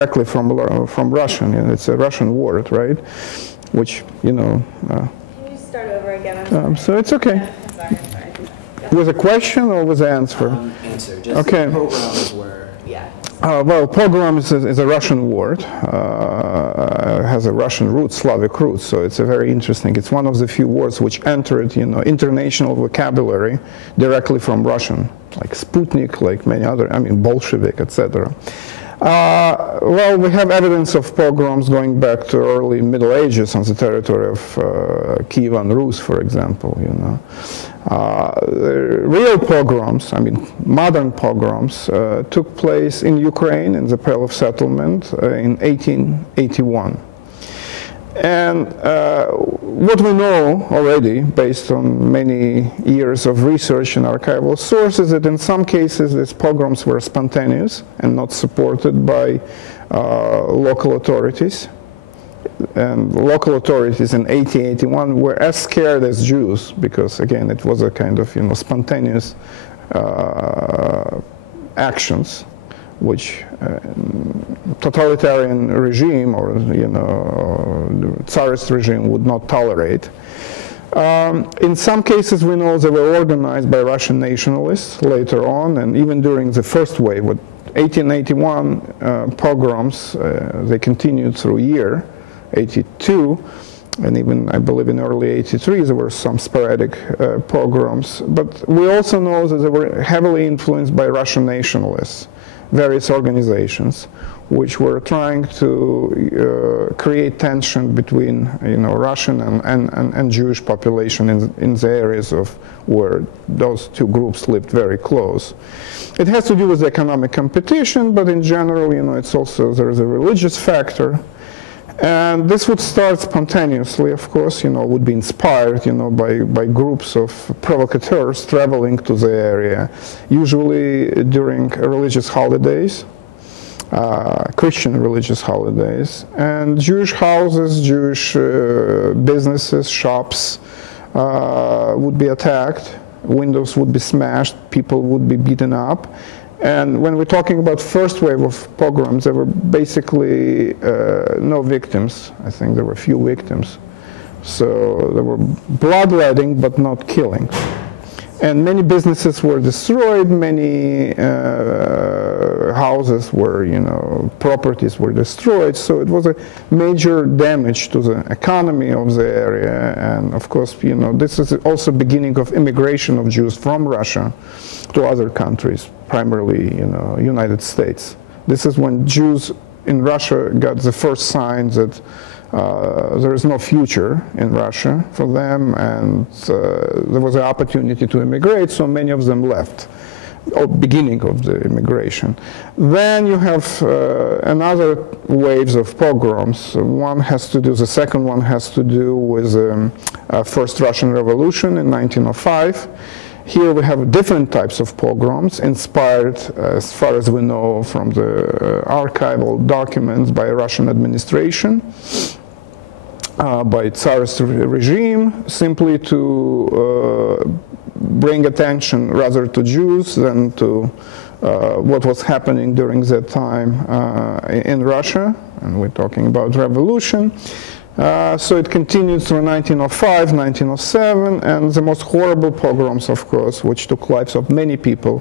directly from Russian, and it's a Russian word, right? Which, you know. Can you start over again? So it's okay. Yeah, I'm sorry. With a question or with an answer? Answer. Just Okay. pogroms were. Yeah. Well, pogrom is a Russian word, has a Russian root, Slavic root, so it's a very interesting. It's one of the few words which entered, you know, international vocabulary directly from Russian, like Sputnik, like many other, I mean, Bolshevik, etc. Well, we have evidence of pogroms going back to early Middle Ages on the territory of Kievan Rus, for example, you know. Real pogroms, I mean modern pogroms, took place in Ukraine in the Pale of Settlement in 1881. And what we know already, based on many years of research and archival sources, that in some cases these pogroms were spontaneous and not supported by local authorities. And local authorities in 1881 were as scared as Jews, because again it was a kind of, you know, spontaneous actions which totalitarian regime or, you know, Tsarist regime would not tolerate. In some cases we know they were organized by Russian nationalists later on, and even during the first wave, with 1881 pogroms, they continued through year 82, and even I believe in early 83 there were some sporadic pogroms. But we also know that they were heavily influenced by Russian nationalists, various organizations, which were trying to create tension between, you know, Russian and Jewish population in the areas of where those two groups lived very close. It has to do with economic competition, but in general, you know, it's also, there is a religious factor. And this would start spontaneously, of course, you know, would be inspired, you know, by groups of provocateurs traveling to the area, usually during religious holidays, Christian religious holidays. And Jewish houses, Jewish businesses, shops would be attacked, windows would be smashed, people would be beaten up. And when we're talking about first wave of pogroms, there were basically no victims. I think there were few victims. So there were bloodletting, but not killing. And many businesses were destroyed, many houses were, you know, properties were destroyed. So it was a major damage to the economy of the area. And of course, you know, this is also beginning of immigration of Jews from Russia to other countries, primarily, you know, United States. This is when Jews in Russia got the first signs that there is no future in Russia for them, and there was an opportunity to immigrate, so many of them left, or beginning of the immigration. Then you have another waves of pogroms. One has to do, the second one has to do with First Russian Revolution in 1905. Here we have different types of pogroms inspired, as far as we know, from the archival documents by Russian administration, by Tsarist regime, simply to bring attention rather to Jews than to what was happening during that time in Russia, and we're talking about revolution. So it continued through 1905, 1907, and the most horrible pogroms, of course, which took lives of many people,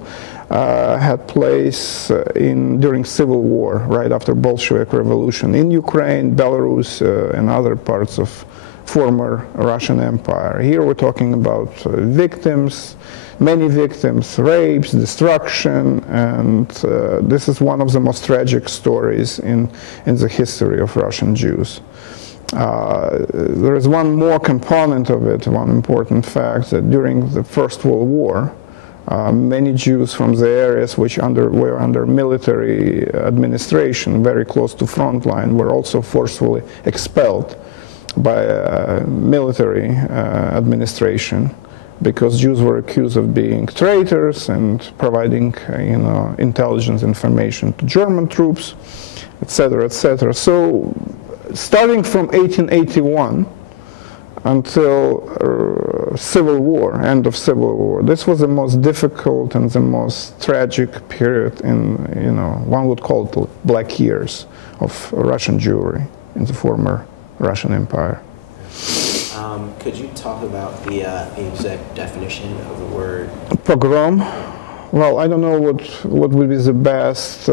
had place during civil war, right after Bolshevik Revolution in Ukraine, Belarus, and other parts of former Russian Empire. Here we're talking about victims, many victims, rapes, destruction, and this is one of the most tragic stories in the history of Russian Jews. There is one more component of it, one important fact, that during the First World War, many Jews from the areas which were under military administration, very close to front line, were also forcefully expelled by military administration, because Jews were accused of being traitors and providing, you know, intelligence information to German troops, etc., etc. So starting from 1881, until Civil War, end of Civil War. This was the most difficult and the most tragic period in, one would call it the black years of Russian Jewry in the former Russian Empire. Could you talk about the exact definition of the word? Pogrom. Well, I don't know what would be the best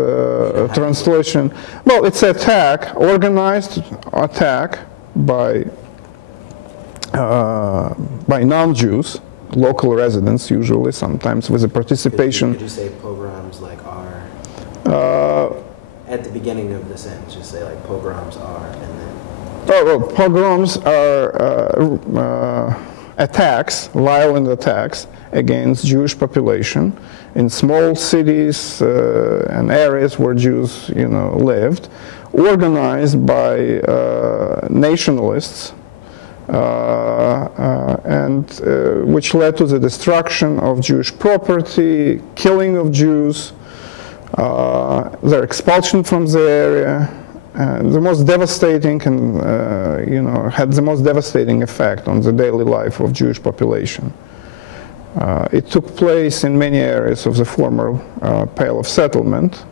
translation. Well, it's attack, organized attack by non-Jews, local residents usually, sometimes with the participation. Could you say pogroms like are? At the beginning of the sentence, just say like pogroms are, and then. Well, pogroms are attacks, violent attacks against Jewish population in small cities and areas where Jews, lived, organized by nationalists, and which led to the destruction of Jewish property, killing of Jews, their expulsion from the area. The most devastating and had the most devastating effect on the daily life of Jewish population. It took place in many areas of the former Pale of Settlement,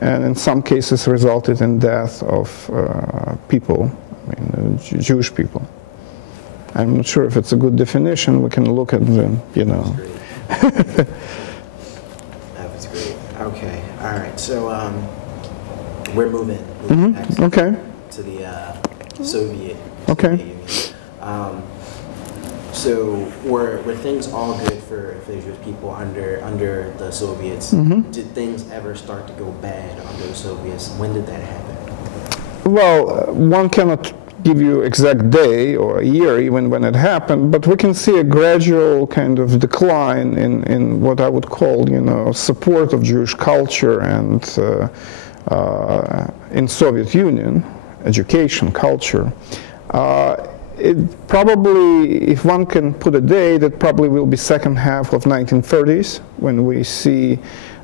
and in some cases resulted in death of people, Jewish people. I'm not sure if it's a good definition. We can look at the, That was great. Okay. All right. So we're moving next Okay. to the Soviet Union. So were things all good for Jewish people under the Soviets? Did things ever start to go bad under the Soviets? When did that happen? Well, one cannot give you exact day or a year even when it happened, but we can see a gradual kind of decline in what I would call, support of Jewish culture and in Soviet Union, education, culture. It probably, if one can put a date, it probably will be second half of 1930s, when we see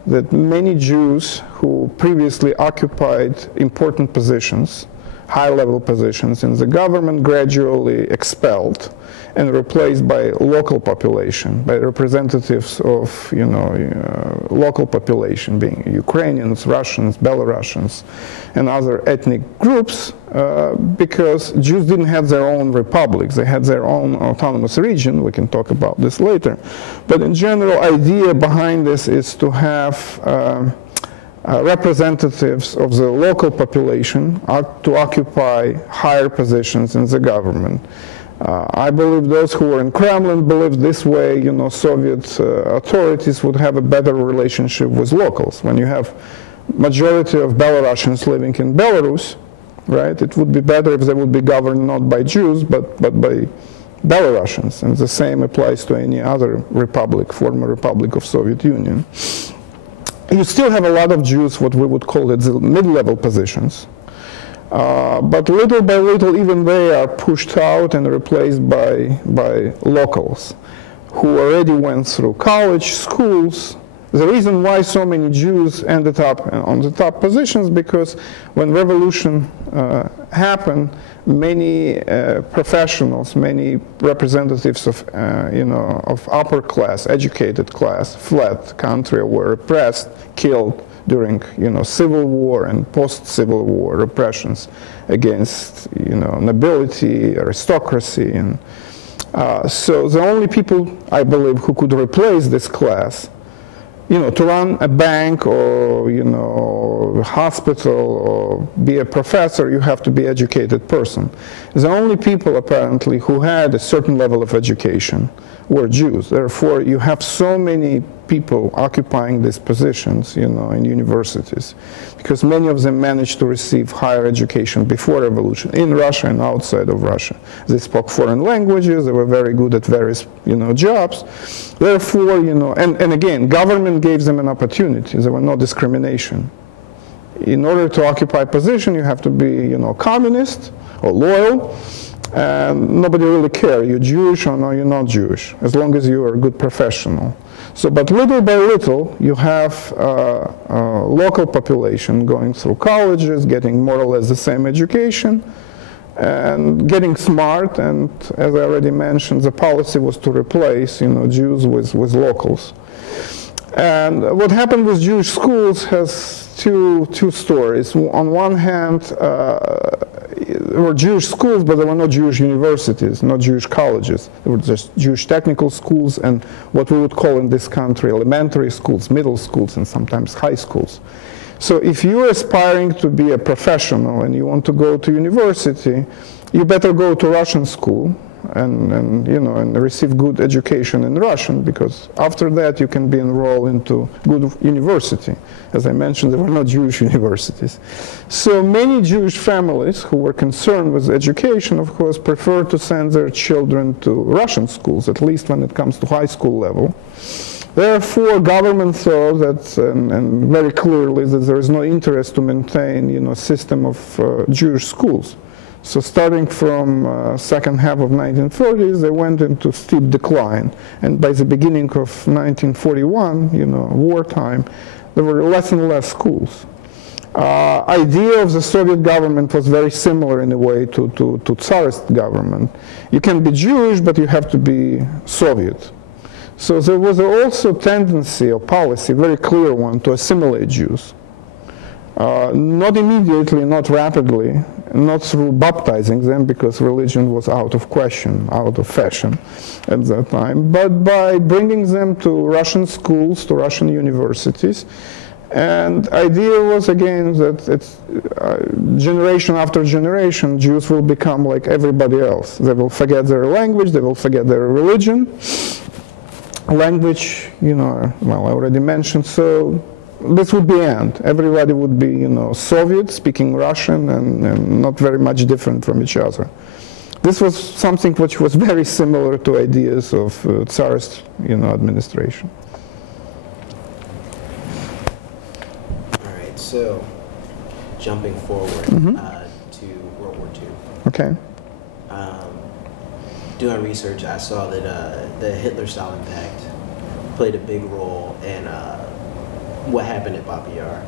that many Jews who previously occupied important positions, high-level positions in the government, gradually expelled and replaced by local population, by representatives of, local population, being Ukrainians, Russians, Belarusians, and other ethnic groups, because Jews didn't have their own republics. They had their own autonomous region. We can talk about this later. But in general, idea behind this is to have representatives of the local population to occupy higher positions in the government. I believe those who were in Kremlin believed this way, Soviet authorities would have a better relationship with locals. When you have majority of Belarusians living in Belarus, right, it would be better if they would be governed not by Jews, but by Belarusians. And the same applies to any other republic, former republic of Soviet Union. You still have a lot of Jews, what we would call it the mid-level positions. But little by little, even they are pushed out and replaced by locals who already went through college, schools. The reason why so many Jews ended up on the top positions, because when revolution happened, many professionals, many representatives of, of upper class, educated class, fled the country or were repressed, killed during, civil war and post-civil war repressions against, nobility, aristocracy, and so the only people, I believe, who could replace this class, to run a bank or, a hospital or be a professor, you have to be an educated person. The only people, apparently, who had a certain level of education were Jews. Therefore, you have so many people occupying these positions, in universities, because many of them managed to receive higher education before revolution, in Russia and outside of Russia. They spoke foreign languages, they were very good at various, jobs. Therefore, and again, government gave them an opportunity. There was no discrimination. In order to occupy position, you have to be, communist or loyal, and nobody really cares. You're Jewish or no, you're not Jewish, as long as you are a good professional. So, but little by little, you have local population going through colleges, getting more or less the same education, and getting smart, and as I already mentioned, the policy was to replace, Jews with locals. And what happened with Jewish schools has two stories. On one hand, there were Jewish schools, but there were no Jewish universities, no Jewish colleges. There were just Jewish technical schools and what we would call in this country elementary schools, middle schools, and sometimes high schools. So if you're aspiring to be a professional and you want to go to university, you better go to Russian school and receive good education in Russian, because after that you can be enrolled into good university. As I mentioned, there were no Jewish universities. So many Jewish families who were concerned with education, of course, prefer to send their children to Russian schools, at least when it comes to high school level. Therefore, government saw that, and very clearly, that there is no interest to maintain, a system of Jewish schools. So starting from second half of 1930s, they went into steep decline. And by the beginning of 1941, wartime, there were less and less schools. Idea of the Soviet government was very similar in a way to Tsarist government. You can be Jewish, but you have to be Soviet. So there was also tendency or policy, very clear one, to assimilate Jews. Not immediately, not rapidly, not through baptizing them, because religion was out of question, out of fashion at that time, but by bringing them to Russian schools, to Russian universities. And idea was, again, that generation after generation, Jews will become like everybody else. They will forget their language, they will forget their religion. Language, well, I already mentioned, so this would be the end. Everybody would be, Soviet, speaking Russian, and not very much different from each other. This was something which was very similar to ideas of Tsarist, administration. All right, so jumping forward to World War II. Okay. Doing research, I saw that the Hitler-Stalin Pact played a big role in what happened at Babi Yar.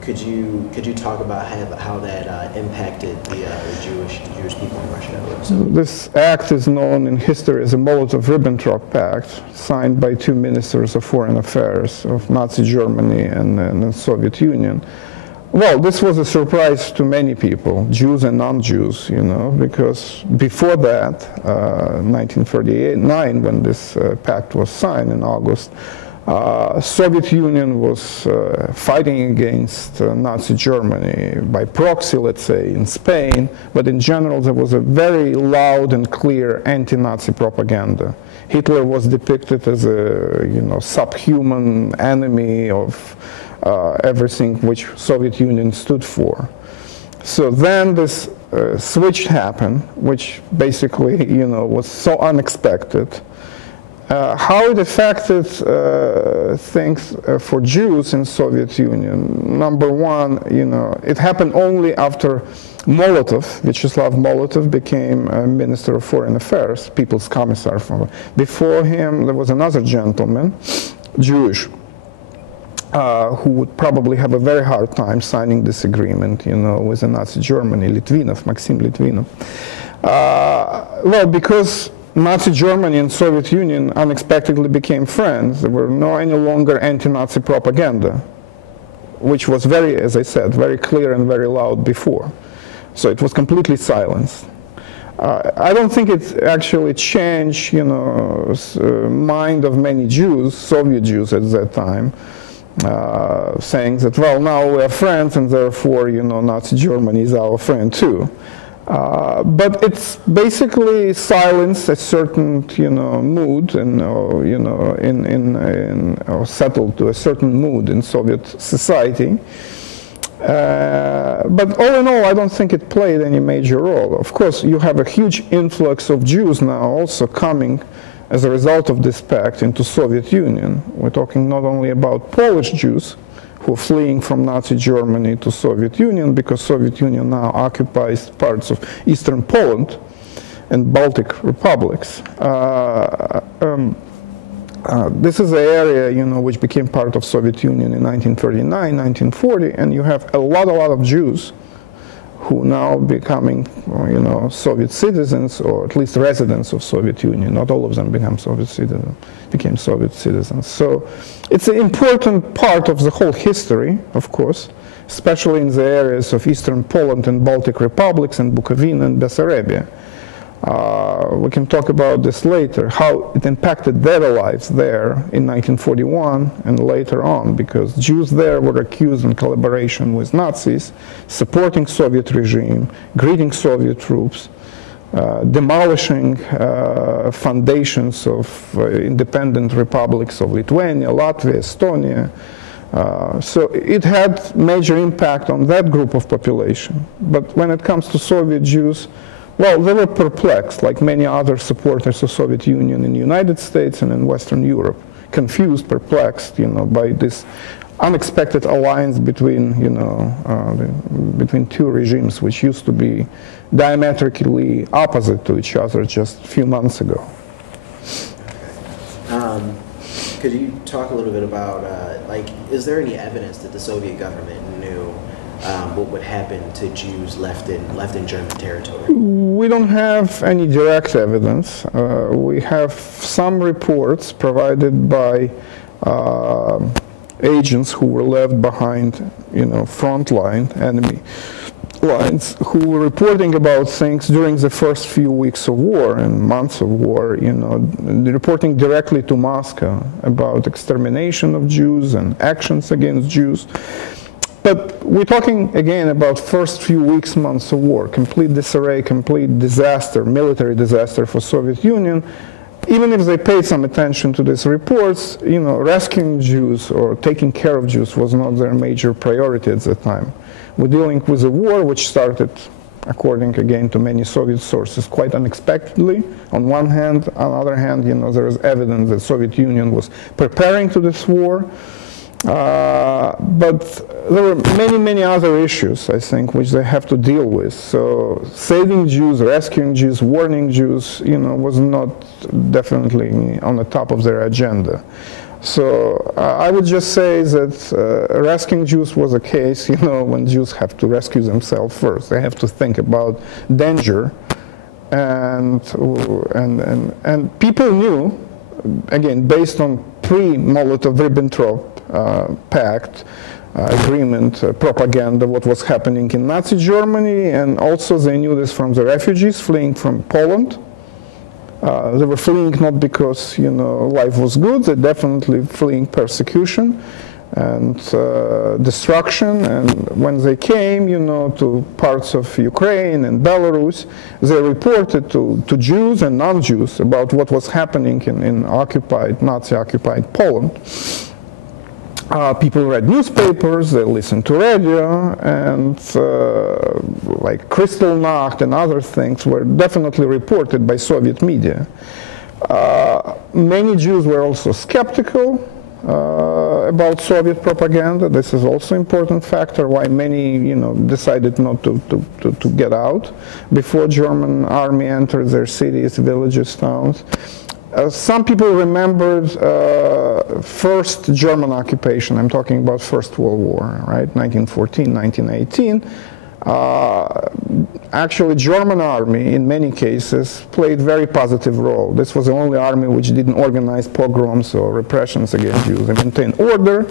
Could you talk about how that impacted the Jewish people in Russia? So this act is known in history as the Molotov-Ribbentrop Pact, signed by two ministers of foreign affairs of Nazi Germany and the Soviet Union. Well, this was a surprise to many people, Jews and non-Jews, because before that, 1939, when this pact was signed in August, Soviet Union was fighting against Nazi Germany by proxy, let's say, in Spain, but in general there was a very loud and clear anti-Nazi propaganda. Hitler was depicted as a, subhuman enemy of everything which Soviet Union stood for. So then this switch happened, which basically, was so unexpected. How it affected things for Jews in Soviet Union. Number one, it happened only after Molotov, Vyacheslav Molotov, became Minister of Foreign Affairs, People's Commissar. Before him, there was another gentleman, Jewish, who would probably have a very hard time signing this agreement, with the Nazi Germany, Litvinov, Maxim Litvinov. Well, because Nazi Germany and Soviet Union unexpectedly became friends, there were no any longer anti-Nazi propaganda, which was very, as I said, very clear and very loud before. So it was completely silenced. I don't think it actually changed, mind of many Jews, Soviet Jews at that time, saying that, well, now we are friends, and therefore, Nazi Germany is our friend too. But it's basically silenced a certain, mood, and or settled to a certain mood in Soviet society. But all in all, I don't think it played any major role. Of course, you have a huge influx of Jews now also coming as a result of this pact into Soviet Union. We're talking not only about Polish Jews who are fleeing from Nazi Germany to Soviet Union, because Soviet Union now occupies parts of Eastern Poland and Baltic republics. This is the area, which became part of Soviet Union in 1939, 1940, and you have a lot of Jews who now becoming, you know, Soviet citizens, or at least residents of Soviet Union. Not all of them became Soviet citizens. So it's an important part of the whole history, of course, especially in the areas of Eastern Poland and Baltic republics and Bukovina and Bessarabia. We can talk about this later, how it impacted their lives there in 1941 and later on, because Jews there were accused in collaboration with Nazis, supporting Soviet regime, greeting Soviet troops, demolishing foundations of independent republics of Lithuania, Latvia, Estonia. So it had major impact on that group of population. But when it comes to Soviet Jews, well, they were perplexed, like many other supporters of Soviet Union in the United States and in Western Europe, confused, perplexed, you know, by this unexpected alliance between, you know, between two regimes, which used to be diametrically opposite to each other just a few months ago. Could you talk a little bit about, like, is there any evidence that the Soviet government knew what would happen to Jews left in German territory? We don't have any direct evidence. We have some reports provided by agents who were left behind, you know, frontline enemy lines, who were reporting about things during the first few weeks of war and months of war, you know, reporting directly to Moscow about extermination of Jews and actions against Jews. But we're talking, again, about first few weeks, months of war, complete disarray, complete disaster, military disaster for Soviet Union. Even if they paid some attention to these reports, you know, rescuing Jews or taking care of Jews was not their major priority at the time. We're dealing with a war which started, according again to many Soviet sources, quite unexpectedly. On one hand, on the other hand, you know, there is evidence that the Soviet Union was preparing to this war. But there were many other issues, I think, which they have to deal with. So saving Jews, rescuing Jews, warning Jews, you know, was not definitely on the top of their agenda. So I would just say that rescuing Jews was a case, you know, when Jews have to rescue themselves first. They have to think about danger, and people knew, again, based on pre-Molotov-Ribbentrop pact, agreement, propaganda, what was happening in Nazi Germany, and also they knew this from the refugees fleeing from Poland. They were fleeing not because, you know, life was good, they definitely fleeing persecution and destruction, and when they came, you know, to parts of Ukraine and Belarus, they reported to Jews and non-Jews about what was happening in occupied, Nazi-occupied Poland. People read newspapers, they listened to radio, and like Kristallnacht and other things were definitely reported by Soviet media. Many Jews were also skeptical about Soviet propaganda. This is also an important factor why many, you know, decided not to get out before German army entered their cities, villages, towns. Some people remembered first German occupation. I'm talking about First World War, right? 1914, 1918. Actually, German army, in many cases, played a very positive role. This was the only army which didn't organize pogroms or repressions against Jews. They maintained order.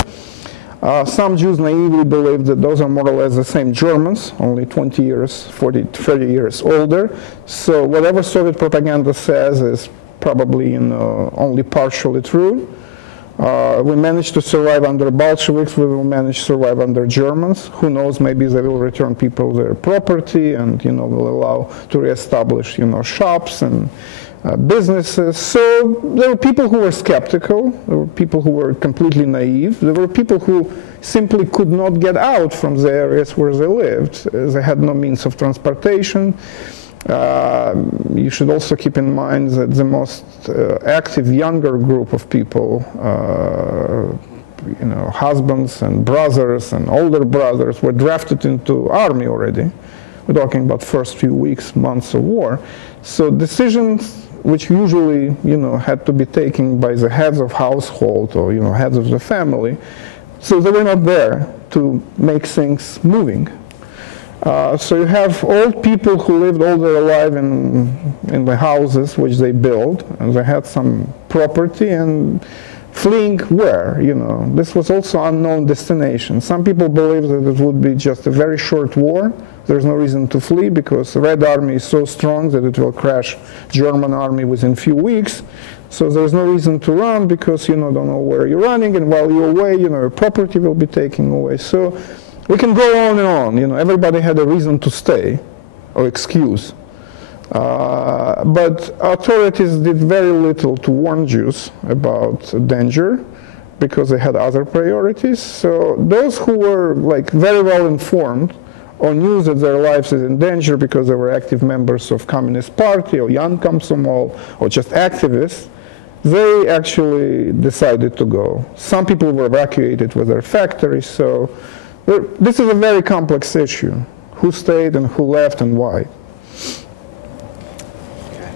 Some Jews naively believed that those are more or less the same Germans, only 20 years, 30 years older. So whatever Soviet propaganda says is probably, you know, only partially true. We managed to survive under Bolsheviks, we will manage to survive under Germans. Who knows, maybe they will return people their property and, you know, will allow to reestablish, you know, shops and businesses. So there were people who were skeptical, there were people who were completely naive, there were people who simply could not get out from the areas where they lived. They had no means of transportation. You should also keep in mind that the most active younger group of people, you know, husbands and brothers and older brothers, were drafted into army already. We're talking about first few weeks, months of war. So decisions which usually, you know, had to be taken by the heads of household or, you know, heads of the family, so they were not there to make things moving. So you have old people who lived all their life in the houses which they built, and they had some property, and fleeing where, you know. This was also unknown destination. Some people believe that it would be just a very short war. There's no reason to flee because the Red Army is so strong that it will crash German army within few weeks. So there's no reason to run because, you know, don't know where you're running, and while you're away, you know, your property will be taken away. So we can go on and on, you know, everybody had a reason to stay, or excuse. But authorities did very little to warn Jews about danger because they had other priorities. So those who were like very well informed or knew that their lives is in danger because they were active members of Communist Party or Young Komsomol or just activists, they actually decided to go. Some people were evacuated with their factories, so this is a very complex issue. Who stayed and who left and why? Okay.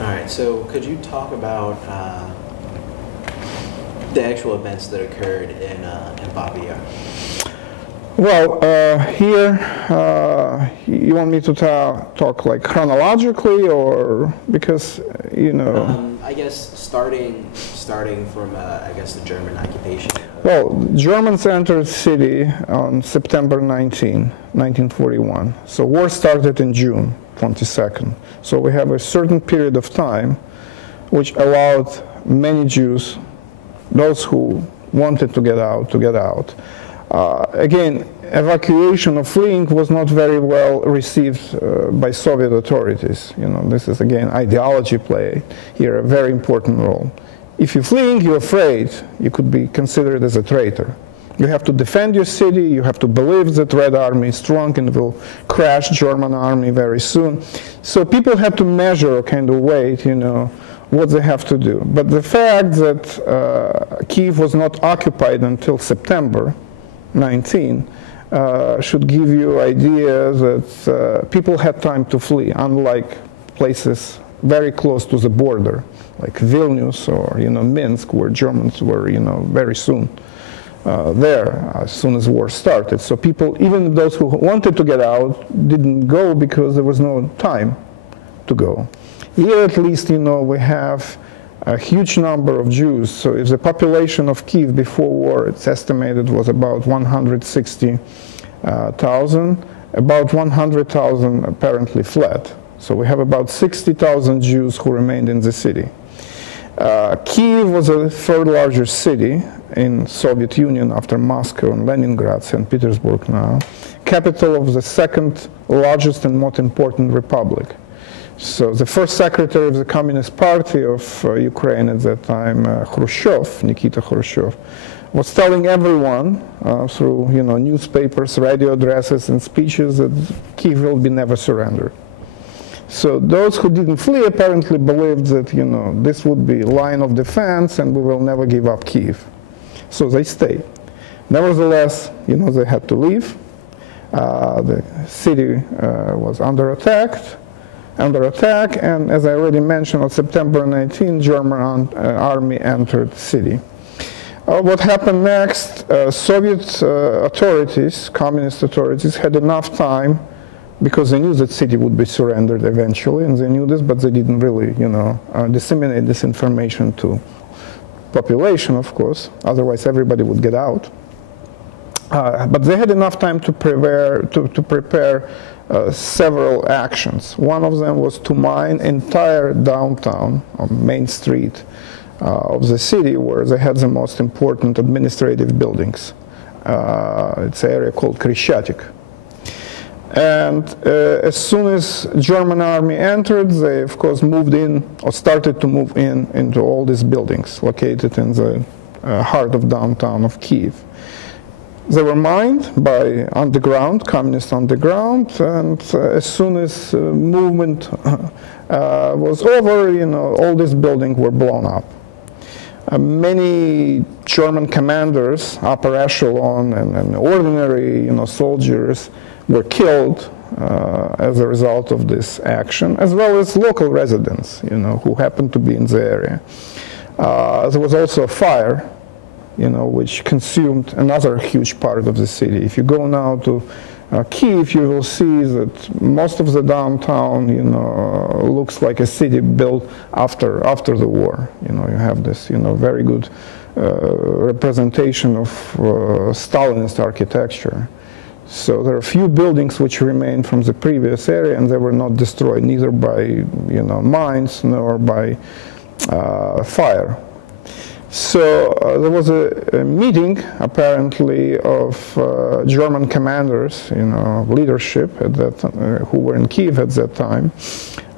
All right, so could you talk about the actual events that occurred in Babia? Well, here, you want me to talk like chronologically, or because, you know? I guess starting from, I guess, the German occupation. Well, Germans entered the city on September 1941. So war started in June 22nd. So we have a certain period of time which allowed many Jews, those who wanted to get out. Again, evacuation or fleeing was not very well received by Soviet authorities. You know, this is again ideology play here a very important role. If you're fleeing, you're afraid, you could be considered as a traitor. You have to defend your city, you have to believe that Red Army is strong and will crash German army very soon. So people had to measure a kind of weight, you know, what they have to do. But the fact that Kiev was not occupied until September 19 should give you idea that people had time to flee, unlike places very close to the border, like Vilnius or, you know, Minsk, where Germans were, you know, very soon there, as soon as war started. So people, even those who wanted to get out, didn't go because there was no time to go. Here, at least, you know, we have a huge number of Jews. So if the population of Kiev before war, it's estimated, was about 160,000, about 100,000 apparently fled. So we have about 60,000 Jews who remained in the city. Kiev was the third largest city in Soviet Union after Moscow and Leningrad, St. Petersburg now, capital of the second largest and most important republic. So the first secretary of the Communist Party of Ukraine at that time, Khrushchev, Nikita Khrushchev, was telling everyone through, you know, newspapers, radio addresses, and speeches that Kiev will be never surrendered. So those who didn't flee apparently believed that, you know, this would be line of defense and we will never give up Kiev. So they stayed. Nevertheless, you know, they had to leave. The city was under attack, and as I already mentioned, on September 19, German army entered the city. What happened next? Soviet authorities, communist authorities, had enough time, because they knew that city would be surrendered eventually, and they knew this, but they didn't really, you know, disseminate this information to population, of course. Otherwise, everybody would get out. But they had enough time to prepare several actions. One of them was to mine entire downtown, on Main Street of the city, where they had the most important administrative buildings. It's an area called Krishchatik. And as soon as German army entered, they of course moved in, or started to move in, into all these buildings located in the heart of downtown of Kiev. They were mined by underground, communist underground, and as soon as movement was over, you know, all these buildings were blown up. Many German commanders, upper echelon and ordinary, you know, soldiers were killed as a result of this action, as well as local residents, you know, who happened to be in the area. There was also a fire which consumed another huge part of the city. If you go now to Kiev, you will see that most of the downtown, looks like a city built after the war. You have this, very good representation of Stalinist architecture. So there are a few buildings which remain from the previous area, and they were not destroyed neither by, mines nor by fire. So there was a meeting, apparently, of German commanders, leadership at that who were in Kiev at that time,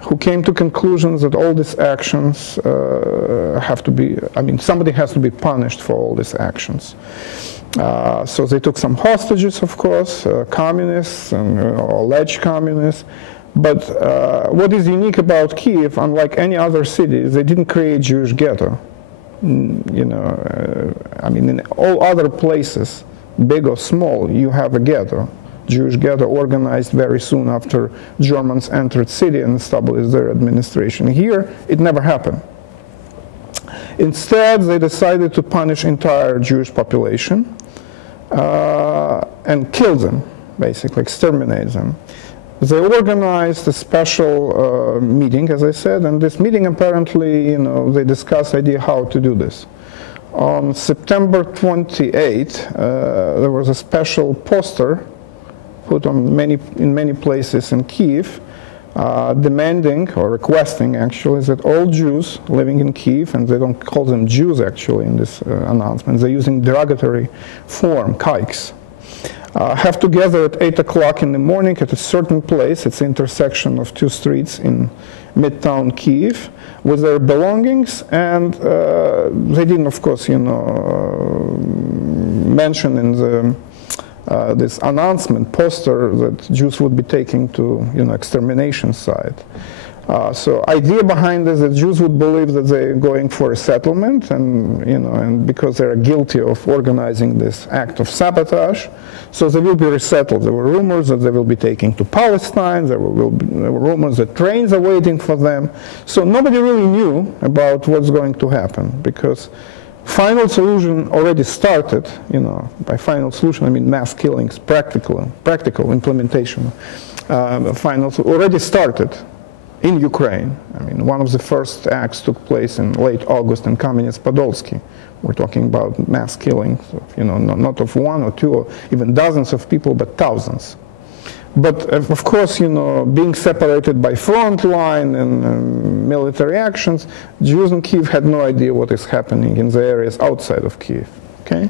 who came to conclusions that all these actions have to be, somebody has to be punished for all these actions. So they took some hostages, of course, communists and alleged communists. But what is unique about Kiev, unlike any other city, is they didn't create Jewish ghetto. In all other places, big or small, you have a ghetto. Jewish ghetto organized very soon after Germans entered city and established their administration. Here, it never happened. Instead, they decided to punish entire Jewish population and kill them, basically exterminate them. They organized a special meeting, as I said, and this meeting apparently, they discussed the idea how to do this. On September 28, there was a special poster put on in many places in Kiev, demanding or requesting actually that all Jews living in Kiev, and they don't call them Jews actually in this announcement, they're using derogatory form, kaiks, have to gather at 8 o'clock in the morning at a certain place. It's the intersection of two streets in midtown Kiev with their belongings, and they didn't, of course, mention in the this announcement poster that Jews would be taken to extermination site. So idea behind this is that Jews would believe that they're going for a settlement, and and because they're guilty of organizing this act of sabotage, so they will be resettled. There were rumors that they will be taken to Palestine. There were rumors that trains are waiting for them. So nobody really knew about what's going to happen, because final solution already started. By final solution I mean mass killings, practical implementation. Final already started in Ukraine. One of the first acts took place in late August in Kamenets-Podolsky. We're talking about mass killings, not of one or two or even dozens of people, but thousands. But of course, being separated by front line and military actions, Jews in Kiev had no idea what is happening in the areas outside of Kiev. Okay,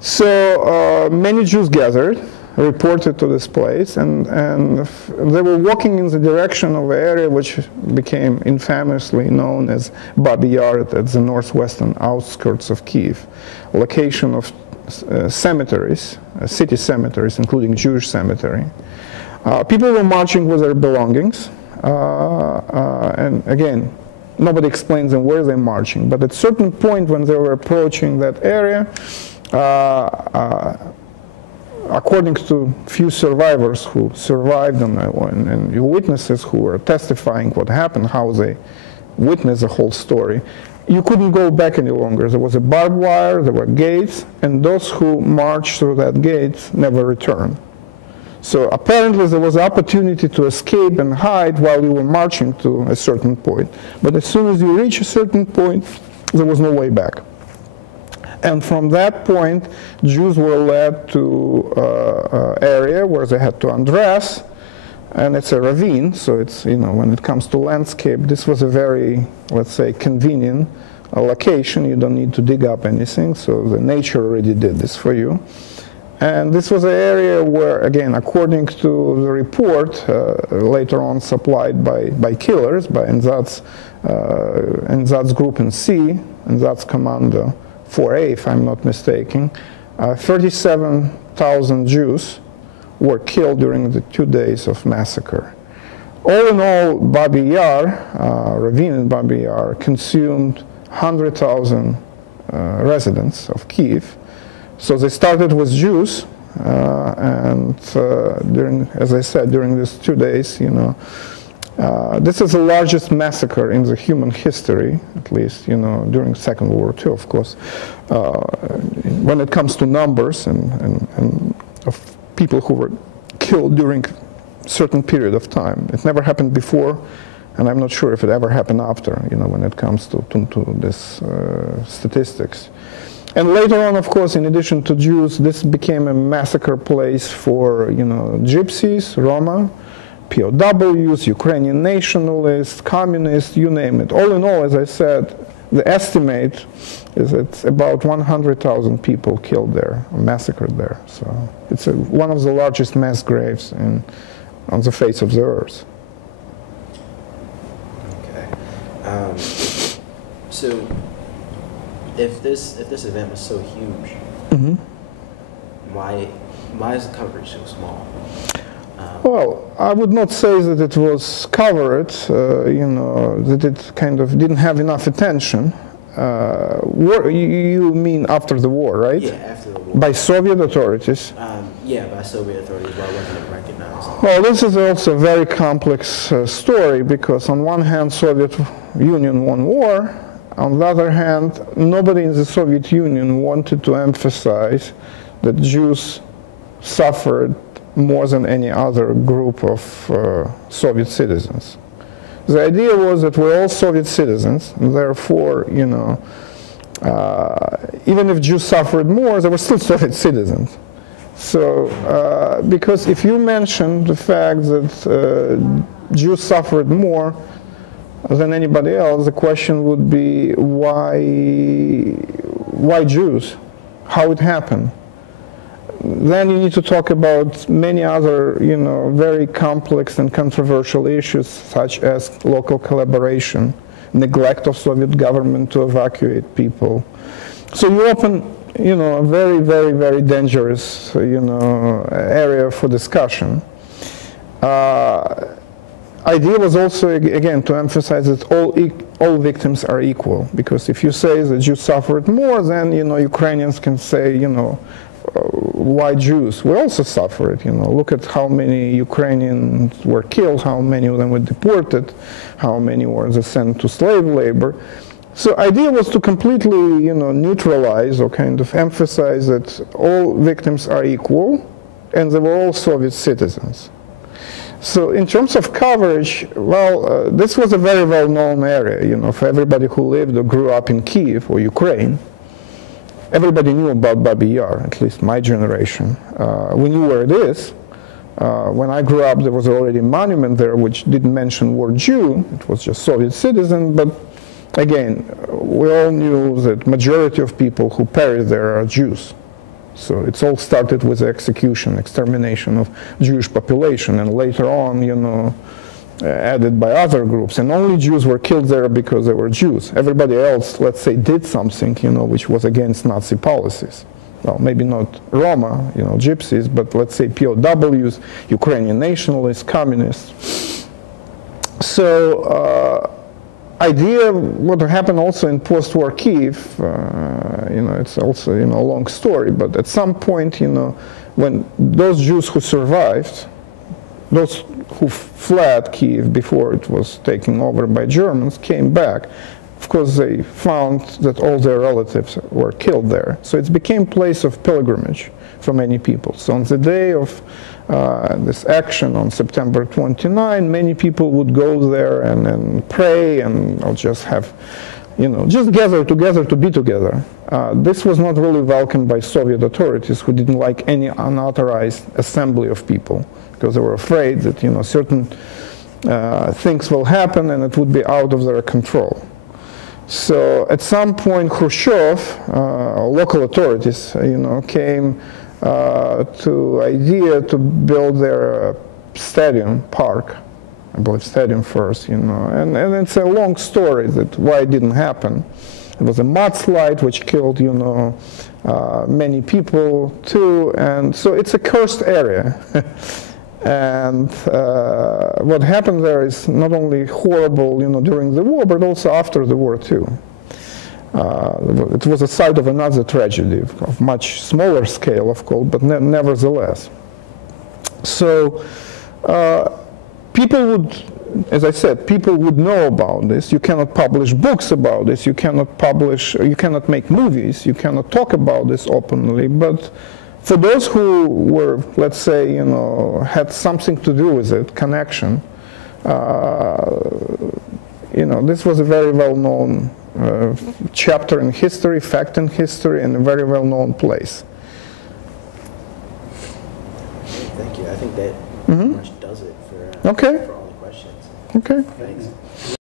so many Jews gathered, reported to this place, and they were walking in the direction of an area which became infamously known as Babi Yar at the northwestern outskirts of Kiev, location of cemeteries, city cemeteries, including Jewish cemetery. People were marching with their belongings, and again, nobody explains them where they're marching, but at a certain point when they were approaching that area, according to few survivors who survived and witnesses who were testifying what happened, how they witnessed the whole story, you couldn't go back any longer. There was a barbed wire, there were gates, and those who marched through that gate never returned. So apparently there was an opportunity to escape and hide while you were marching to a certain point. But as soon as you reach a certain point, there was no way back. And from that point, Jews were led to an area where they had to undress, and it's a ravine, so it's, when it comes to landscape, this was a very, let's say, convenient location. You don't need to dig up anything, so the nature already did this for you. And this was an area where, again, according to the report, later on supplied by killers, by Enzat's group in C, Enzat's Commando 4A, if I'm not mistaken, 37,000 Jews were killed during the 2 days of massacre. All in all, Babi Yar, ravine in Babi Yar, consumed 100,000 residents of Kiev. So they started with Jews, and as I said, during these 2 days, This is the largest massacre in the human history, at least, during Second World War II, of course, when it comes to numbers and of people who were killed during a certain period of time. It never happened before, and I'm not sure if it ever happened after, when it comes to this statistics. And later on, of course, in addition to Jews, this became a massacre place for, Gypsies, Roma, POWs, Ukrainian nationalists, communists, you name it. All in all, as I said, the estimate is it's about 100,000 people killed there, massacred there. So it's one of the largest mass graves on the face of the earth. Okay. So if this event was so huge, mm-hmm. why is the coverage so small? Well, I would not say that it was covered, that it kind of didn't have enough attention. You mean after the war, right? Yeah, after the war. By Soviet authorities? Yeah, by Soviet authorities. Why wasn't it recognized? Well, this is also a very complex story, because on one hand, Soviet Union won war. On the other hand, nobody in the Soviet Union wanted to emphasize that Jews suffered more than any other group of Soviet citizens. The idea was that we're all Soviet citizens, and therefore, even if Jews suffered more, they were still Soviet citizens. So, because if you mention the fact that Jews suffered more than anybody else, the question would be why Jews? How it happened? Then you need to talk about many other, very complex and controversial issues, such as local collaboration, neglect of Soviet government to evacuate people. So you open, a very, very, very dangerous, area for discussion. Idea was also, again, to emphasize that all victims are equal, because if you say that Jews suffered more, then, Ukrainians can say, why Jews? We also suffered, look at how many Ukrainians were killed, how many of them were deported, how many were sent to slave labor. So idea was to completely, neutralize or kind of emphasize that all victims are equal and they were all Soviet citizens. So in terms of coverage, well, this was a very well-known area, for everybody who lived or grew up in Kiev or Ukraine. Everybody knew about Babi Yar, at least my generation. We knew where it is. When I grew up, there was already a monument there which didn't mention word Jew. It was just Soviet citizen. But again, we all knew that majority of people who perished there are Jews. So it's all started with the execution, extermination of Jewish population, and later on, added by other groups, and only Jews were killed there because they were Jews. Everybody else, let's say, did something, which was against Nazi policies. Well, maybe not Roma, Gypsies, but let's say POWs, Ukrainian nationalists, communists. So, idea what happened also in post-war Kiev, it's also, a long story, but at some point, when those Jews who survived, those who fled Kiev before it was taken over by Germans came back. Of course, they found that all their relatives were killed there. So it became a place of pilgrimage for many people. So on the day of this action on September 29, many people would go there and pray and just have, just gather together to be together. This was not really welcomed by Soviet authorities, who didn't like any unauthorized assembly of people, because they were afraid that, certain things will happen and it would be out of their control. So at some point, Khrushchev, local authorities, came to idea to build their stadium, park, I believe stadium first, and it's a long story that why it didn't happen. It was a mudslide which killed, many people too, and so it's a cursed area. And what happened there is not only horrible, during the war, but also after the war too. It was a site of another tragedy of much smaller scale, of course, but nevertheless. So people would, as I said, people would know about this. You cannot publish books about this. You cannot publish, you cannot make movies. You cannot talk about this openly. But for those who were, let's say, you know, had something to do with it, connection, you know, this was a very well-known chapter in history, fact in history, and a very well-known place. Thank you. I think that pretty much does it for all the questions. Okay. Thanks.